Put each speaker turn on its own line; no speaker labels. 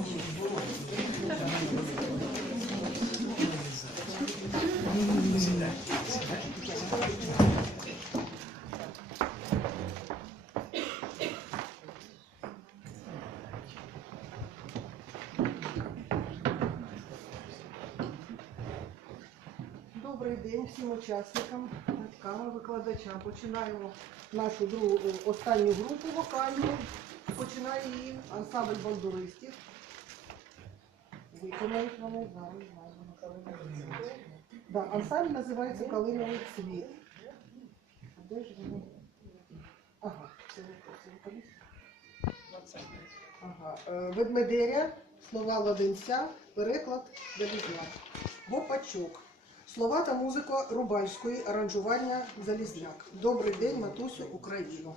Добрий день всім учасникам, батькам, викладачам. Починаємо нашу другу останню групу вокальну. Починає її ансамбль бандуристів. Зараз. Да, ансамбль називається Калиновий цвіт. Е, Ведмедеря, слова ладенця, переклад Залізняк. Гопачок. Слова та музика Рубальської, аранжування Залізняк. Добрий день, матусю, Україну.